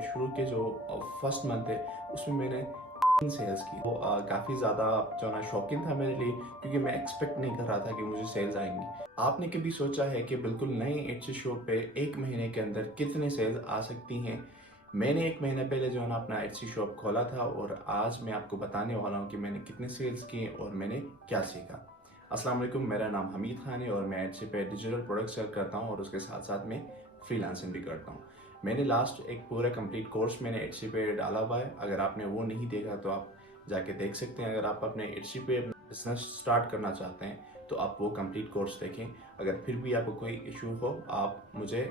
और शुरू के जो फर्स्ट मंथ है उसमें मैंने सेल्स की। वो काफ़ी ज़्यादा जो ना शॉकिंग था मेरे लिए, क्योंकि मैं एक्सपेक्ट नहीं कर रहा था कि मुझे सेल्स आएंगी। आपने कभी सोचा है कि बिल्कुल नए एड्सी शॉप पे एक महीने के अंदर कितने सेल्स आ सकती हैं? मैंने एक महीने पहले जो है ना अपना एड्सी शॉप खोला था और आज मैं आपको बताने वाला हूँ कि मैंने कितने सेल्स किए और मैंने क्या सीखा। अस्सलाम वालेकुम, मेरा नाम हमीद खान है और मैं एड्सी पे डिजिटल प्रोडक्ट सेल करता हूँ और उसके साथ साथ मैं फ्रीलांसिंग भी करता हूँ। मैंने लास्ट एक पूरा कंप्लीट कोर्स मैंने एड्सी पे डाला हुआ है। अगर आपने वो नहीं देखा तो आप जाके देख सकते हैं। अगर आप अपने एड्सी पे बिजनेस स्टार्ट करना चाहते हैं तो आप वो कंप्लीट कोर्स देखें। अगर फिर भी आपको कोई इशू हो, आप मुझे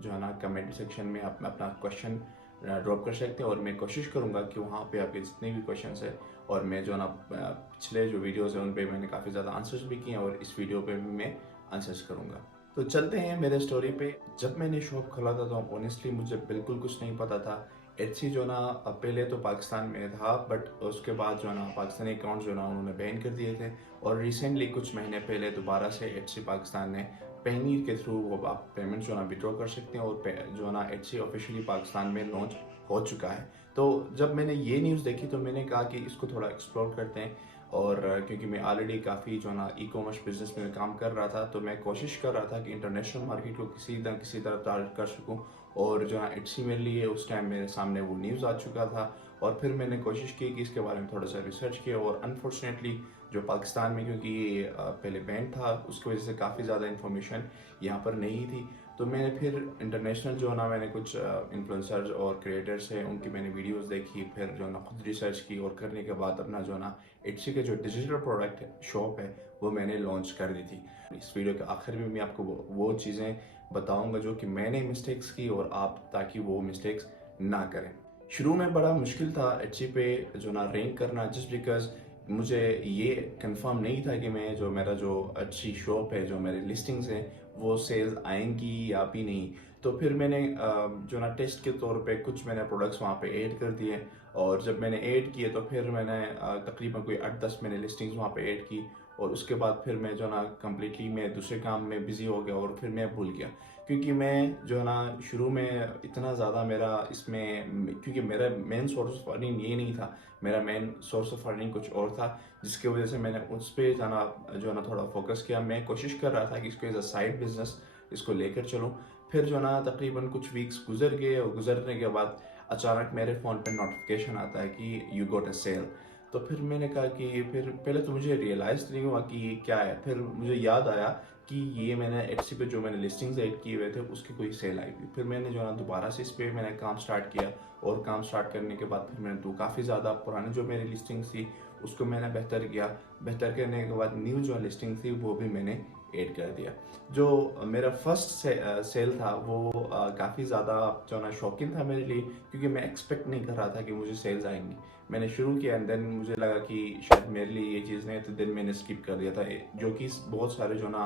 जो है ना कमेंट सेक्शन में आप अपना क्वेश्चन ड्रॉप कर सकते हैं और मैं कोशिश करूंगा कि वहाँ पे आपके जितने भी क्वेश्चंस है, और मैं जो ना पिछले जो वीडियोस हैं उन पे मैंने काफ़ी ज़्यादा आंसर्स भी किए हैं और इस वीडियो पे भी मैं आंसर्स करूंगा। तो चलते हैं मेरे स्टोरी पे। जब मैंने शॉप खोला था तो ऑनेस्टली मुझे बिल्कुल कुछ नहीं पता था। एड्सी जो ना पहले तो पाकिस्तान में था, बट उसके बाद जो ना पाकिस्तानी अकाउंट जो ना उन्होंने बैन कर दिए थे और रिसेंटली कुछ महीने पहले दोबारा से एड्सी पाकिस्तान ने पेनीर के थ्रू वो आप पेमेंट जो ना विड्रॉ कर सकते हैं और जो ना एड्सी ऑफिशियली पाकिस्तान में लॉन्च हो चुका है। तो जब मैंने ये न्यूज़ देखी तो मैंने कहा कि इसको थोड़ा एक्सप्लोर करते हैं। और क्योंकि मैं ऑलरेडी काफ़ी जो ना ई कॉमर्स बिजनेस में काम कर रहा था, तो मैं कोशिश कर रहा था कि इंटरनेशनल मार्केट को किसी तरह टारगेट कर सकूं। और जो ना एड्सी मेरे लिए उस टाइम मेरे सामने वो न्यूज़ आ चुका था और फिर मैंने कोशिश की कि इसके बारे में थोड़ा सा रिसर्च किया। और अनफॉर्चुनेटली जो पाकिस्तान में, क्योंकि ये पहले बैन था, उसकी वजह से काफ़ी ज़्यादा इन्फॉर्मेशन यहाँ पर नहीं थी। तो मैंने फिर इंटरनेशनल जो ना मैंने कुछ इन्फ्लुएंसर्स और क्रिएटर्स हैं उनकी मैंने वीडियोस देखी, फिर जो ना खुद रिसर्च की और करने के बाद अपना जो ना एड्सी के जो डिजिटल प्रोडक्ट शॉप है वो मैंने लॉन्च कर दी थी। इस वीडियो के आखिर में मैं आपको वो चीज़ें बताऊंगा जो कि मैंने मिस्टेक्स की और आप ताकि वो मिस्टेक्स ना करें। शुरू में बड़ा मुश्किल था एड्सी पे जो ना रैंक करना, जस्ट बिकॉज मुझे ये कंफर्म नहीं था कि मैं जो मेरा जो अच्छी शॉप है, जो मेरे लिस्टिंग्स हैं, वो सेल्स आएंगी या भी नहीं। तो फिर मैंने जो ना टेस्ट के तौर पे कुछ मैंने प्रोडक्ट्स वहाँ पे ऐड कर दिए और जब मैंने ऐड किए तो फिर मैंने तकरीबन कोई 8-10 मैंने लिस्टिंग्स वहाँ पे ऐड की और उसके बाद फिर मैं जो ना कम्प्लीटली मैं दूसरे काम में बिजी हो गया और फिर मैं भूल गया। क्योंकि मैं जो है ना शुरू में इतना ज़्यादा मेरा इसमें, क्योंकि मेरा मेन सोर्स ऑफ अर्निंग ये नहीं था, मेरा मेन सोर्स ऑफ अर्निंग कुछ और था, जिसकी वजह से मैंने उस पर जाना जो है ना थोड़ा फोकस किया। मैं कोशिश कर रहा था कि इसको एज अ साइड बिजनेस इसको लेकर चलूँ। फिर जो ना तकरीबन कुछ वीक्स गुजर गए और गुजरने के बाद अचानक मेरे फ़ोन पे नोटिफिकेशन आता है कि यू गॉट अ सेल। तो फिर मैंने कहा कि फिर पहले तो मुझे रियलाइज़ नहीं हुआ कि ये क्या है। फिर मुझे याद आया कि ये मैंने एड्सी पे जो मैंने लिस्टिंग्स ऐड किए हुए थे उसकी कोई सेल आई थी। फिर मैंने जो है ना दोबारा से इस पर मैंने काम स्टार्ट किया और काम स्टार्ट करने के बाद फिर मैंने तो काफ़ी ज़्यादा पुरानी जो मेरी लिस्टिंग्स थी उसको मैंने बेहतर किया। बेहतर करने के बाद न्यू जो लिस्टिंग थी वो भी मैंने ऐड कर दिया। जो मेरा फर्स्ट सेल था वो काफ़ी ज़्यादा जो ना शॉकिंग था मेरे लिए, क्योंकि मैं एक्सपेक्ट नहीं कर रहा था कि मुझे सेल्स आएंगी। मैंने शुरू किया एंड देन मुझे लगा कि शायद मेरे लिए ये चीज़ नहीं है, तो दिन मैंने स्किप कर दिया था। जो कि बहुत सारे जो ना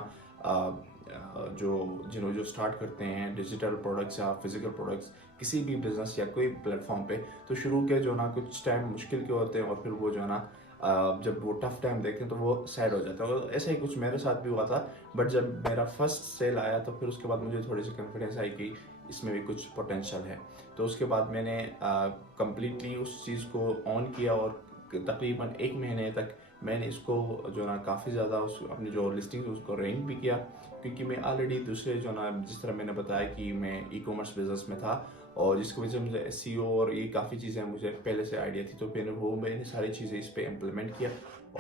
जो स्टार्ट करते हैं डिजिटल प्रोडक्ट्स या फिजिकल प्रोडक्ट्स किसी भी बिजनेस या कोई प्लेटफॉर्म पे, तो शुरू के जो ना कुछ टाइम मुश्किल के होते हैं और फिर वो जो है ना जब वो टफ टाइम देखते हैं तो वो सैड हो जाता है। और ऐसा ही कुछ मेरे साथ भी हुआ था। बट जब मेरा फर्स्ट सेल आया तो फिर उसके बाद मुझे थोड़ी सी कॉन्फिडेंस आई कि इसमें भी कुछ पोटेंशियल है। तो उसके बाद मैंने कम्प्लीटली उस चीज़ को ऑन किया और तकरीबन एक महीने तक मैंने इसको जो ना काफ़ी ज़्यादा उस अपनी जो लिस्टिंग उसको रैंक भी किया, क्योंकि मैं ऑलरेडी दूसरे जो ना जिस तरह मैंने बताया कि मैं ई कॉमर्स बिजनेस में था और जिसकी वजह से मुझे एसईओ और ये काफ़ी चीज़ें मुझे पहले से आइडिया थी। तो मैंने सारी चीज़ें इस पर इम्प्लीमेंट किया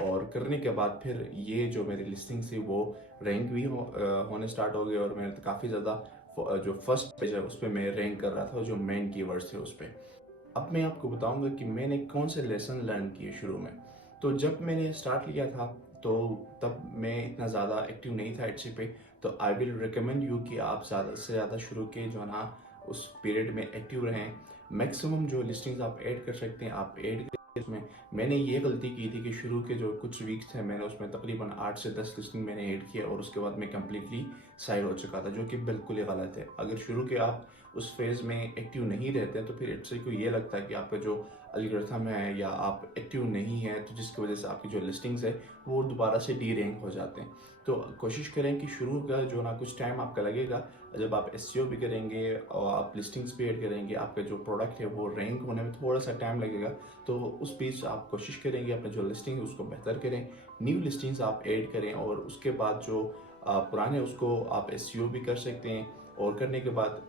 और करने के बाद फिर ये जो मेरी लिस्टिंग थी वो रैंक भी होने स्टार्ट हो गए और मैंने काफ़ी ज़्यादा जो फर्स्ट पेज है उस पर मैं रैंक कर रहा था, जो मेन कीवर्ड्स थे उस पर। अब मैं आपको बताऊंगा कि मैंने कौन से लेसन लर्न किए शुरू में। तो जब मैंने स्टार्ट लिया था तो तब मैं इतना ज़्यादा एक्टिव नहीं था एड्सी पे। तो आई विल रिकमेंड यू कि आप ज़्यादा से ज़्यादा शुरू के जो ना उस पीरियड में एक्टिव रहें। मैक्सिमम जो लिस्टिंग्स आप ऐड कर सकते हैं आप ऐड करें उसमें। मैंने ये गलती की थी कि शुरू के जो कुछ वीक्स थे मैंने उसमें तकरीबन 8 से 10 लिस्टिंग मैंने ऐड किया और उसके बाद मैं कम्प्लीटली साइड हो चुका था, जो कि बिल्कुल ही गलत है। अगर शुरू के आप उस फेज़ में एक्टिव नहीं रहते तो फिर एड्सी को ये लगता है कि आपका जो एल्गोरिथम है या आप एक्टिव नहीं है, तो जिसकी वजह से आपकी जो लिस्टिंग्स है वो दोबारा से डी रैंक हो जाते हैं। तो कोशिश करें कि शुरू का जो ना कुछ टाइम आपका लगेगा, जब आप एसईओ भी करेंगे और आप लिस्टिंग्स भी ऐड करेंगे, आपका जो प्रोडक्ट है वो रैंक होने में थोड़ा सा टाइम लगेगा। तो उस बीच आप कोशिश करेंगे अपने जो लिस्टिंग है उसको बेहतर करें, न्यू लिस्टिंग्स आप ऐड करें, और उसके बाद जो पुराने उसको आप एसईओ भी कर सकते हैं। और करने के बाद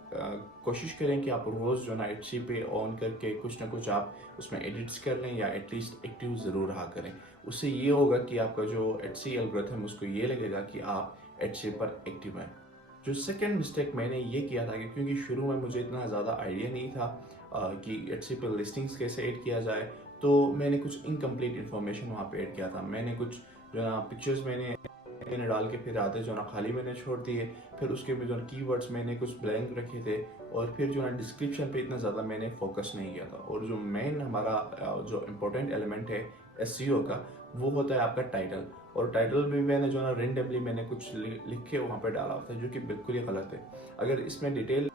कोशिश करें कि आप रोज़ जो ना एटसी पे ऑन करके कुछ ना कुछ आप उसमें एडिट्स कर लें, या एटलीस्ट एक्टिव ज़रूर रहा करें। उससे ये होगा कि आपका जो एटसी एल्गोरिथम उसको ये लगेगा कि आप एटसी पर एक्टिव हैं। जो सेकंड मिस्टेक मैंने ये किया था कि क्योंकि शुरू में मुझे इतना ज़्यादा आइडिया नहीं था कि एटसी पर लिस्टिंग्स कैसे ऐड किया जाए, तो मैंने कुछ इनकम्प्लीट इन्फॉर्मेशन वहाँ पे ऐड किया था। मैंने कुछ जो ना पिक्चर्स मैंने डाल के फिर आधे जो ना खाली मैंने छोड़ दिए, फिर उसके भी जो कीवर्ड्स मैंने कुछ ब्लैंक रखे थे, और फिर जो ना डिस्क्रिप्शन पे इतना ज़्यादा मैंने फोकस नहीं किया था। और जो मेन हमारा जो इम्पोर्टेंट एलिमेंट है एसईओ का, वो होता है आपका टाइटल। और टाइटल भी मैंने जो ना रेंडमली मैंने कुछ लिख के वहाँ पे डाला था, जो कि बिल्कुल ही गलत है। अगर इसमें डिटेल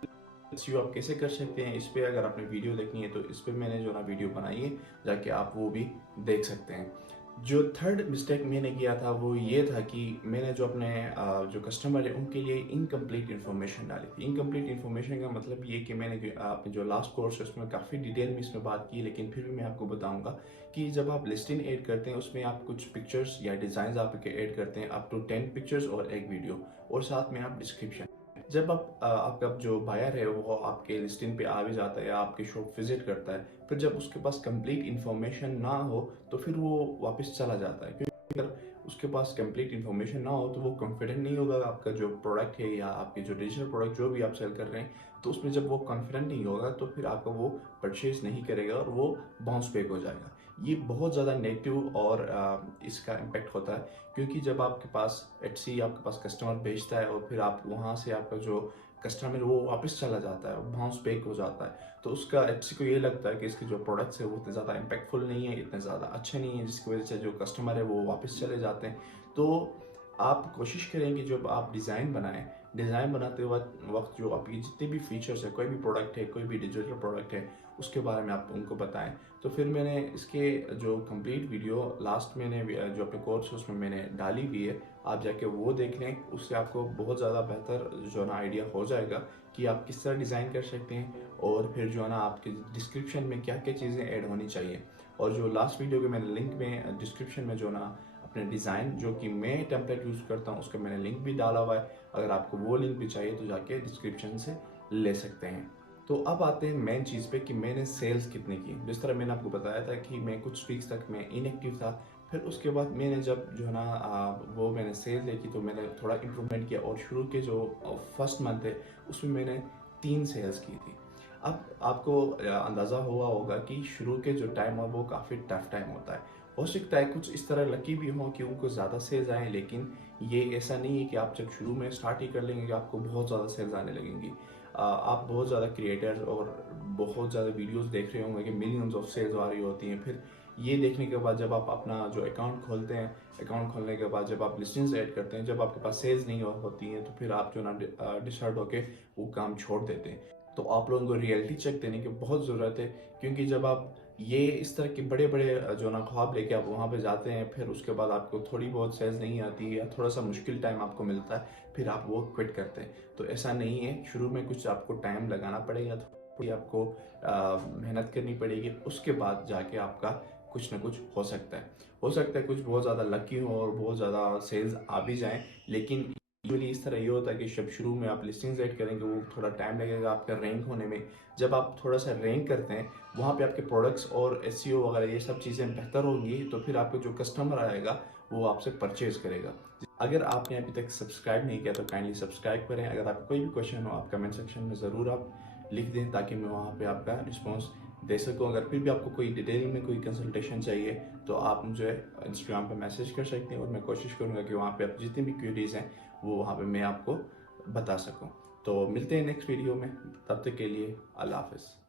एसईओ आप कैसे कर सकते हैं, इस पर अगर आपने वीडियो देखनी है तो इस पर मैंने जो ना वीडियो बनाई है, जाके आप वो भी देख सकते हैं। जो थर्ड मिस्टेक मैंने किया था वो ये था कि मैंने जो अपने जो कस्टमर है उनके लिए इनकम्प्लीट इन्फॉर्मेशन डाली थी। इनकम्प्लीट इन्फॉर्मेशन का मतलब ये कि मैंने अपने जो लास्ट कोर्स है उसमें काफ़ी डिटेल में इसमें बात की, लेकिन फिर भी मैं आपको बताऊंगा कि जब आप लिस्टिंग ऐड करते हैं उसमें आप कुछ पिक्चर्स या डिज़ाइन आप ऐड करते हैं, अप टू 10 पिक्चर्स और एक वीडियो, और साथ में आप डिस्क्रिप्शन। जब आप आपका जो बायर है वो आपके लिस्टिंग पे आ भी जाता है या आपके शॉप विजिट करता है, फिर जब उसके पास कंप्लीट इन्फॉर्मेशन ना हो तो फिर वो वापस चला जाता है। क्योंकि अगर उसके पास कंप्लीट इन्फॉर्मेशन ना हो तो वो कॉन्फिडेंट नहीं होगा आपका जो प्रोडक्ट है या आपके जो डिजिटल प्रोडक्ट जो भी आप सेल कर रहे हैं, तो उसमें जब वो कॉन्फिडेंट नहीं होगा तो फिर आपका वो परचेज नहीं करेगा और वो बाउंस बैक हो जाएगा। ये बहुत ज़्यादा नेगेटिव और इसका इम्पेक्ट होता है, क्योंकि जब आपके पास एटसी आपके पास कस्टमर भेजता है और फिर आप वहाँ से आपका जो कस्टमर वो वापस चला जाता है, बाउंस बैक हो जाता है, तो उसका एटसी को ये लगता है कि इसके जो प्रोडक्ट्स है वो इतने ज़्यादा इम्पैक्टफुल नहीं है, इतने ज़्यादा अच्छे नहीं है, जिसकी वजह से जो कस्टमर है वो वापस चले जाते हैं। तो आप कोशिश करें कि जब आप डिज़ाइन बनाएं, डिज़ाइन बनाते वक्त जो आपकी जितने भी फीचर्स है, कोई भी प्रोडक्ट है, कोई भी डिजिटल प्रोडक्ट है, उसके बारे में आप उनको बताएं। तो फिर मैंने इसके जो कंप्लीट वीडियो लास्ट मैंने जो अपने कोर्स है उसमें मैंने डाली हुई है, आप जाके वो देख लें। उससे आपको बहुत ज़्यादा बेहतर जो ना आइडिया हो जाएगा कि आप किस तरह डिज़ाइन कर सकते हैं, और फिर जो है ना आपके डिस्क्रिप्शन में क्या क्या चीज़ें ऐड होनी चाहिए। और जो लास्ट वीडियो के मैंने लिंक में डिस्क्रिप्शन में जो ना अपने डिज़ाइन जो कि मैं टेम्पलेट यूज़ करता हूँ उसका मैंने लिंक भी डाला हुआ है, अगर आपको वो लिंक भी चाहिए तो जाके डिस्क्रिप्शन से ले सकते हैं। तो अब आते हैं मेन चीज़ पे कि मैंने सेल्स कितने की। जिस तरह मैंने आपको बताया था कि मैं कुछ वीक्स तक मैं इनएक्टिव था, फिर उसके बाद मैंने जब जो है ना वो मैंने सेल्स देखी तो मैंने थोड़ा इम्प्रूवमेंट किया, और शुरू के जो फर्स्ट मंथ है उसमें मैंने 3 सेल्स की थी। अब आपको अंदाज़ा हुआ होगा कि शुरू के जो टाइम है वो काफ़ी टफ टाइम होता है। हो सकता है कुछ इस तरह लकी भी हों कि उनको ज़्यादा सेल्स आए, लेकिन ये ऐसा नहीं है कि आप जब शुरू में स्टार्ट ही कर लेंगे कि आपको बहुत ज़्यादा सेल्स आने लगेंगी। आप बहुत ज़्यादा क्रिएटर्स और बहुत ज़्यादा वीडियोस देख रहे होंगे कि मिलियंस ऑफ सेल्स आ रही होती हैं। फिर ये देखने के बाद जब आप अपना जो अकाउंट खोलते हैं, अकाउंट खोलने के बाद जब आप लिस्टिंग्स ऐड करते हैं, जब आपके पास सेल्स नहीं होती हैं, तो फिर आप जो ना डिसहार्ट होके वो काम छोड़ देते हैं। तो आप लोगों को रियलिटी चेक देने की बहुत ज़रूरत है, क्योंकि जब आप ये इस तरह के बड़े बड़े जो ना ख्वाब लेके आप वहाँ पे जाते हैं, फिर उसके बाद आपको थोड़ी बहुत सेल्स नहीं आती या थोड़ा सा मुश्किल टाइम आपको मिलता है, फिर आप वो क्विट करते हैं। तो ऐसा नहीं है, शुरू में कुछ आपको टाइम लगाना पड़ेगा, थोड़ी आपको मेहनत करनी पड़ेगी, उसके बाद जाके आपका कुछ ना कुछ हो सकता है। हो सकता है कुछ बहुत ज़्यादा लकी हो और बहुत ज़्यादा सेल्स आ भी जाएँ, लेकिन यूजुअली इस तरह ये होता है कि जब शुरू में आप लिस्टिंग्स ऐड करेंगे वो थोड़ा टाइम लगेगा आपका रैंक होने में। जब आप थोड़ा सा रैंक करते हैं वहाँ पे आपके प्रोडक्ट्स और एसईओ वगैरह ये सब चीज़ें बेहतर होंगी, तो फिर आपको जो कस्टमर आएगा वो आपसे परचेज करेगा। अगर आपने अभी तक सब्सक्राइब नहीं किया तो काइंडली सब्सक्राइब करें। अगर आपको कोई भी क्वेश्चन हो आप कमेंट सेक्शन में ज़रूर आप लिख दें, ताकि मैं वहाँ पे आपका रिस्पॉन्स दे सकूँ। अगर फिर भी आपको कोई डिटेल में कोई कंसल्टेशन चाहिए तो आप मुझे इंस्टाग्राम पे मैसेज कर सकते हैं, और मैं कोशिश करूँगा कि वहाँ पे आप जितनी भी क्वेरीज हैं वो वहाँ पे मैं आपको बता सकूँ। तो मिलते हैं नेक्स्ट वीडियो में, तब तक के लिए अल्लाह हाफ़िज़।